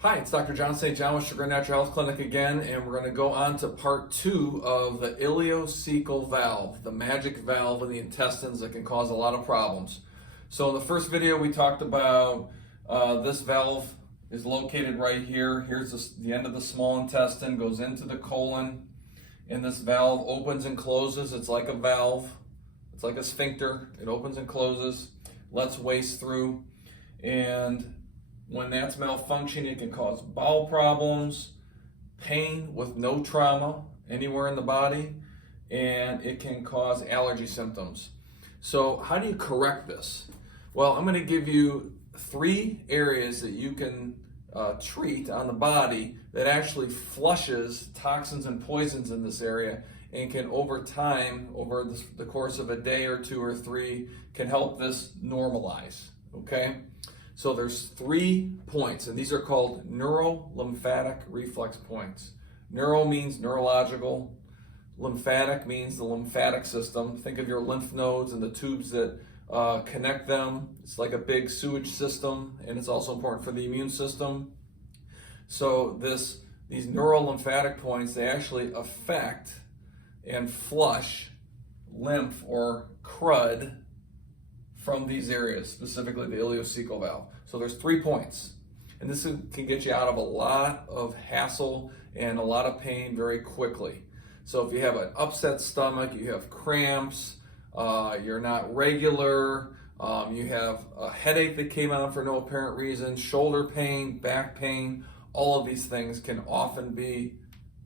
Hi, it's Dr. John St. John with Chagrin Natural Health Clinic again, and we're going to go on to part 2 of the ileocecal valve, the magic valve in the intestines that can cause a lot of problems. So in the first video we talked about this valve is located right here. Here's the end of the small intestine, goes into the colon, and this valve opens and closes. It's like a valve. It's like a sphincter. It opens and closes, lets waste through, and when that's malfunctioning, it can cause bowel problems, pain with no trauma anywhere in the body, and it can cause allergy symptoms. So how do you correct this? Well, I'm going to give you 3 areas that you can treat on the body that actually flushes toxins and poisons in this area, and can over time, over the course of a day or 2 or 3, can help this normalize, okay? So there's 3 points, and these are called neuro-lymphatic reflex points. Neuro means neurological. Lymphatic means the lymphatic system. Think of your lymph nodes and the tubes that connect them. It's like a big sewage system, and it's also important for the immune system. So these neuro-lymphatic points, they actually affect and flush lymph or crud from these areas, specifically the ileocecal valve. So there's 3 points, and this can get you out of a lot of hassle and a lot of pain very quickly. So if you have an upset stomach, you have cramps, you're not regular, you have a headache that came on for no apparent reason, shoulder pain, back pain, all of these things can often be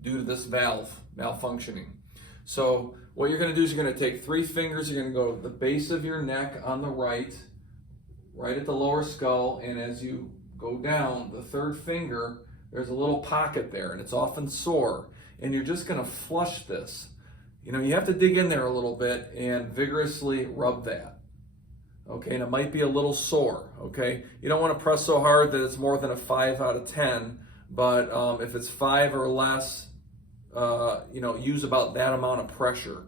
due to this valve malfunctioning. So what you're going to do is you're going to take 3 fingers, you're going to go to the base of your neck on the right at the lower skull, and as you go down, the 3rd finger, there's a little pocket there, and it's often sore, and you're just going to flush this. You know, you have to dig in there a little bit and vigorously rub that. Okay, and it might be a little sore, okay? You don't want to press so hard that it's more than a 5 out of 10, but if it's 5 or less, use about that amount of pressure.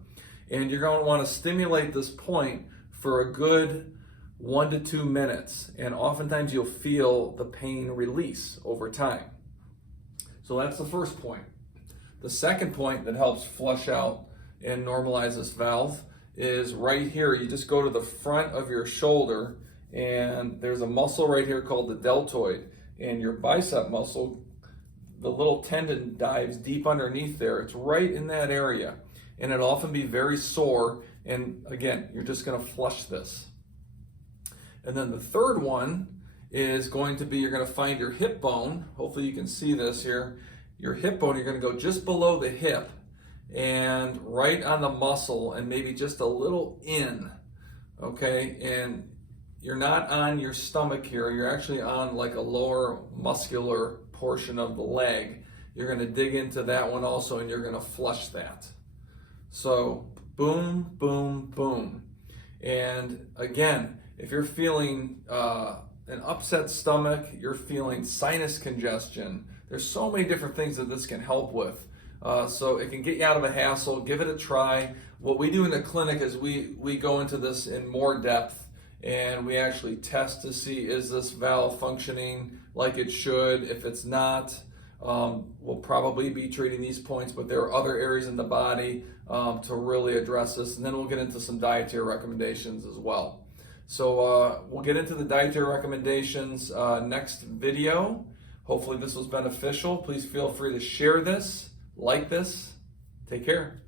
And you're going to want to stimulate this point for a good 1 to 2 minutes. And oftentimes you'll feel the pain release over time. So that's the first point. The second point that helps flush out and normalize this valve is right here. You just go to the front of your shoulder, and there's a muscle right here called the deltoid. And your bicep muscle, the little tendon dives deep underneath there. It's right in that area, and it'll often be very sore. And again, you're just going to flush this. And then the third one is going to be, you're going to find your hip bone. Hopefully you can see this here. Your hip bone, you're going to go just below the hip and right on the muscle, and maybe just a little in, okay? And you're not on your stomach here. You're actually on like a lower muscular portion of the leg. You're going to dig into that one also, and you're going to flush that. So boom, boom, boom. And again, if you're feeling an upset stomach, you're feeling sinus congestion, there's so many different things that this can help with. So it can get you out of a hassle. Give it a try. What we do in the clinic is we go into this in more depth, and we actually test to see, is this valve functioning like it should? If it's not, we'll probably be treating these points, but there are other areas in the body to really address this. And then we'll get into some dietary recommendations as well. So we'll get into the dietary recommendations next video. Hopefully this was beneficial. Please feel free to share this, like this. Take care.